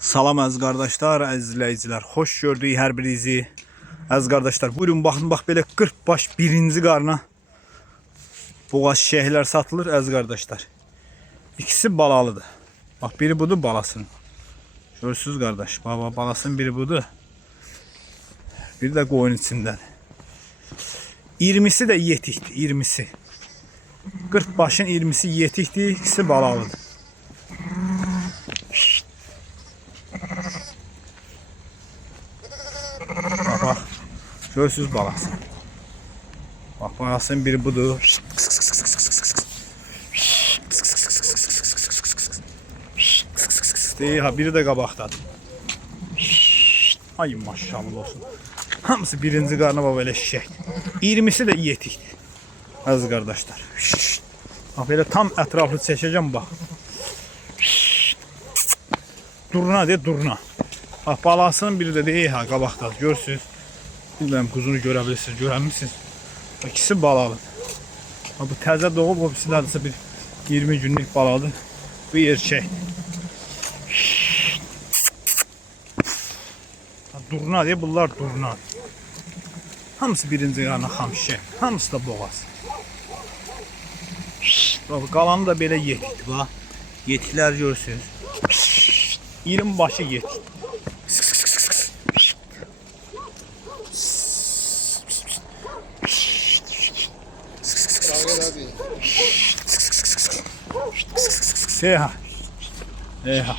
Salam əziz qardaşlar, əziz izləyicilər. Xoş gördük hər birinizi. Əziz qardaşlar, buyurun baxın, bax belə 40 baş birinci qarna boğaz şəhlər satılır əziz qardaşlar. İkisi balalıdır. Bax biri budur balasının. Görürsüz qardaş. Baba balasının biri budur. Biri də qoyun içindən. 20'si də yetikdir, 20'si. 40 başın 20'si yetikdir, ikisi balalıdır. Bak, görürsüz balası. Bak balasının biri budur. Ha, biri de qabaqdadır. Ay maşallah olsun. Hamısı birinci qarnı belə şişək. 20'si də yetikdir. Əziz qardaşlar. Bak belə tam ətraflı çəkəcəm bax. Durna de durna. Bak balasının biri de ha qabaqdadır. Görürsüz. Bilmem kuzunu görebilirsiniz. Görəmişsiniz. İkisi balalı. Bu təzə doğub, o birisi də bir 20 günlük baladır. Bu erkək. Durna diye bunlar durna. Hamısı birinci qarnı xamışə. Hamısı da boğaz. Bak qalanı da belə yetikdir. Bax. Yetiklər görürsünüz. 20 başı yetik. Seha. Eha.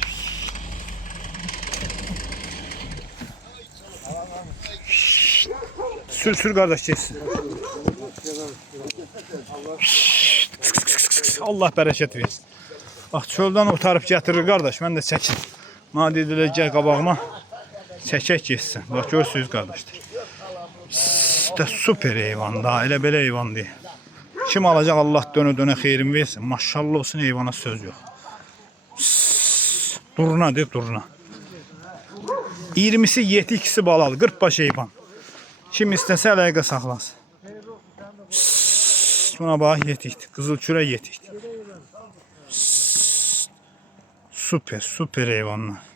Sür kardeş geçsin. Allah bərəkət versin. Bak çöldən otarıb gətirir kardeş. Mən də çəkin. Maddi edilə gəl qabağıma. Çəkək geçsin. Bak görürsünüz kardeşler. İşte süper heyvan da. Elə belə heyvan deyil. Kim alacaq Allah dönə xeyrin versin. Maşallah olsun heyvana söz yok. Durna de durna. 20'si yeti, ikisi balalı. 40 baş heyvan. Kim istəsə əlaqə saxlasın. Buna bax yetikdir. Qızıl çürək yetikdir. Süper heyvanlar.